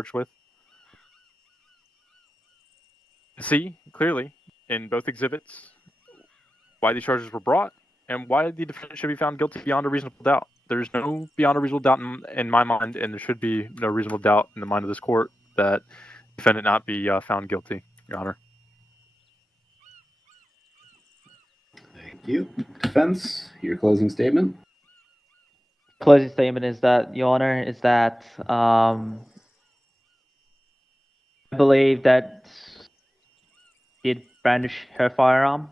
charged with. See clearly in both exhibits why these charges were brought and why the defendant should be found guilty beyond a reasonable doubt. There's no beyond a reasonable doubt in my mind, and there should be no reasonable doubt in the mind of this court that the defendant not be found guilty, Your Honor. Thank you. Defense, your closing statement. Closing statement is that, Your Honor, is that I believe that she did brandish her firearm.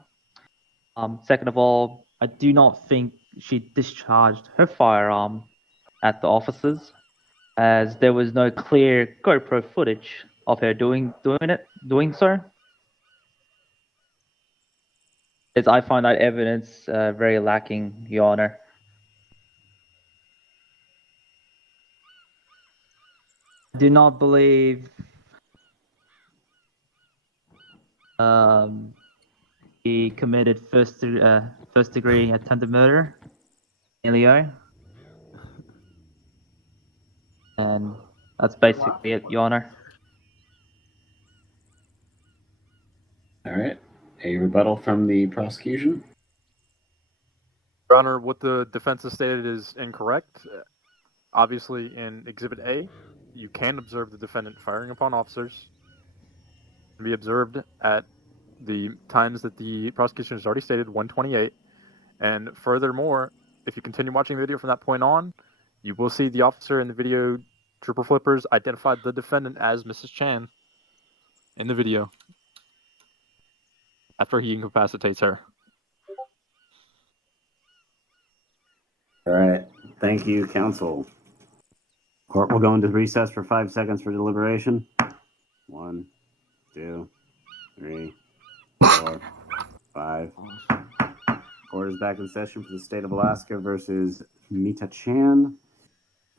Second of all, I do not think she discharged her firearm at the officers, as there was no clear GoPro footage of her doing so. As I find that evidence very lacking, Your Honor. I do not believe he committed first degree attempted murder in Leo. And that's basically it, Your Honor. All right. A rebuttal from the prosecution. Your Honor, what the defense has stated is incorrect. Obviously, in Exhibit A, you can observe the defendant firing upon officers. It can be observed at the times that the prosecution has already stated, 1:28. And furthermore, if you continue watching the video from that point on, you will see the officer in the video, Trooper Flippers, identified the defendant as Mrs. Chan in the video after he incapacitates her. All right. Thank you, counsel. Court will go into recess for 5 seconds for deliberation. 1, 2, 3, 4, 5. Court is back in session for the state of Alaska versus Mita Chan.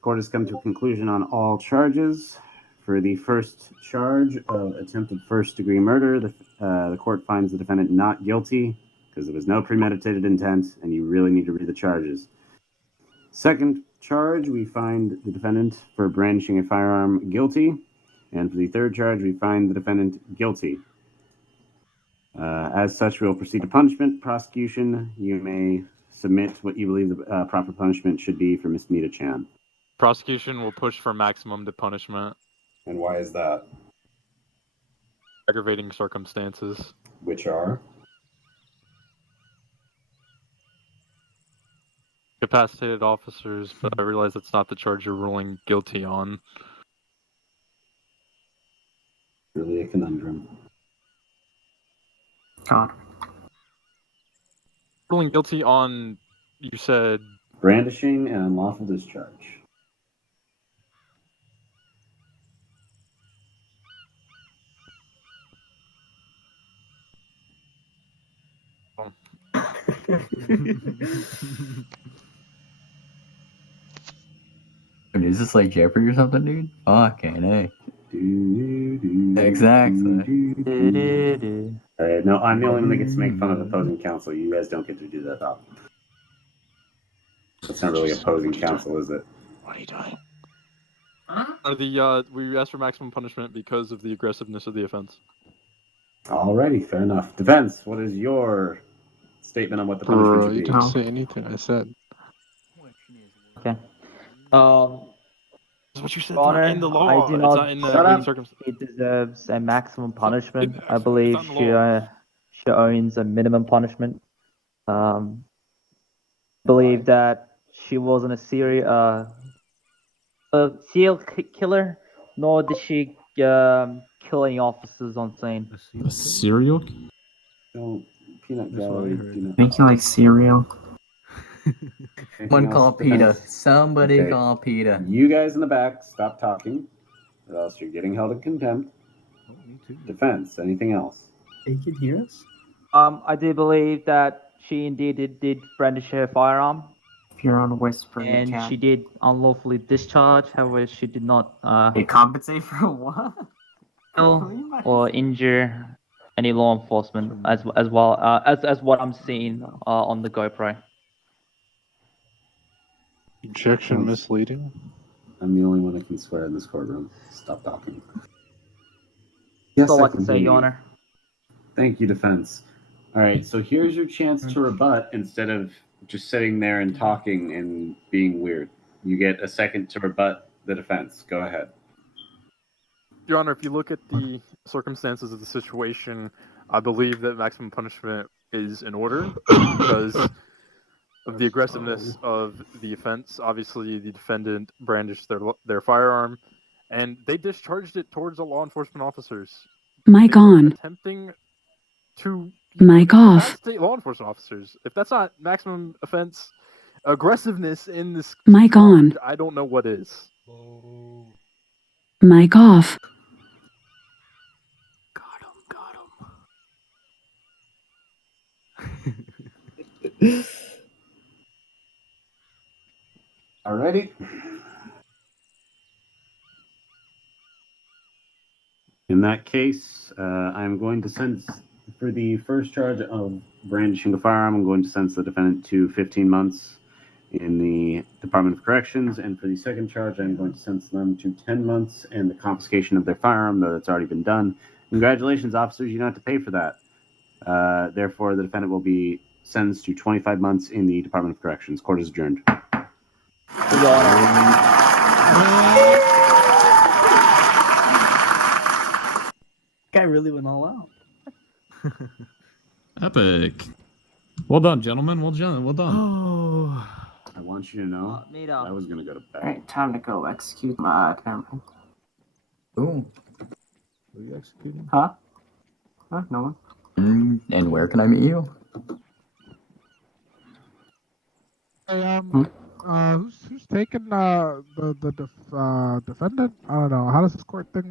Court has come to a conclusion on all charges. For the first charge of attempted first-degree murder, the court finds the defendant not guilty because there was no premeditated intent, and you really need to read the charges. Second charge, we find the defendant for brandishing a firearm guilty, and for the third charge, we find the defendant guilty. As such, we will proceed to punishment. Prosecution, you may submit what you believe the proper punishment should be for Ms. Mita Chan. Prosecution will push for maximum to punishment. And why is that? Aggravating circumstances. Which are? Capacitated officers, but I realize that's not the charge you're ruling guilty on. Really a conundrum. God. Ruling guilty on, you said... Brandishing and unlawful discharge. Is this like Jeopardy or something, dude? Fucking hey. Exactly. Alright, no, I'm the only one that gets to make fun of opposing counsel. You guys don't get to do that, though. That's not really opposing counsel, is it? What are you doing? We asked for maximum punishment because of the aggressiveness of the offense. Alrighty, fair enough. Defense, what is your statement on what the punishment should be? You didn't say anything. I said. Okay. That's what you said. Honor, in the law. I do It's not not in the think circumstance. he deserves a maximum punishment. It's I believe not in the she owns a minimum punishment. Believe that she wasn't a serial killer, nor did she kill any officers on scene. A serial? Don't, peanut That's what I gallery. heard. Do not. Think you like cereal? Anything Someone else, call PETA. defense? Somebody Okay. call PETA. You guys in the back, stop talking, or else you're getting held in contempt. Oh, me too. Defense, anything else? They can hear us? I do believe that she indeed did brandish her firearm, If you're on Whisper, you and can't. she did unlawfully discharge. However, she did not They compensate for what? kill or injure any law enforcement, as well as what I'm seeing on the GoPro. Objection misleading? I'm the only one that can swear in this courtroom. Stop talking. Yes, That's all I can can say, hear Your you. Honor. Thank you, defense. All right, so here's your chance to rebut instead of just sitting there and talking and being weird. You get a second to rebut the defense. Go ahead. Your Honor, if you look at the circumstances of the situation, I believe that maximum punishment is in order because of the aggressiveness of the offense. Obviously, the defendant brandished their firearm, and they discharged it towards the law enforcement officers. Mic They were on. attempting to Mic off. incapacitate law enforcement officers. If that's not maximum offense aggressiveness in this Mic on. charge, I don't know what is. Mic off. Got him. Alrighty. In that case, I'm going to sentence for the first charge of brandishing a firearm. I'm going to sentence the defendant to 15 months in the Department of Corrections, and for the second charge, I'm going to sentence them to 10 months and the confiscation of their firearm, though that's already been done. Congratulations, officers! You don't have to pay for that. Therefore, the defendant will be sentenced to 25 months in the Department of Corrections. Court is adjourned. Your Honor. Guy really went all out. Epic. Well done, gentlemen. Well done. Well done. Oh. I want you to know Made I was going to go to bed. Alright, time to go execute my camera. Ooh. Were you executing? Huh? Huh? No one? And where can I meet you? Hey, who's taking the defendant? I don't know. How does this court thing work?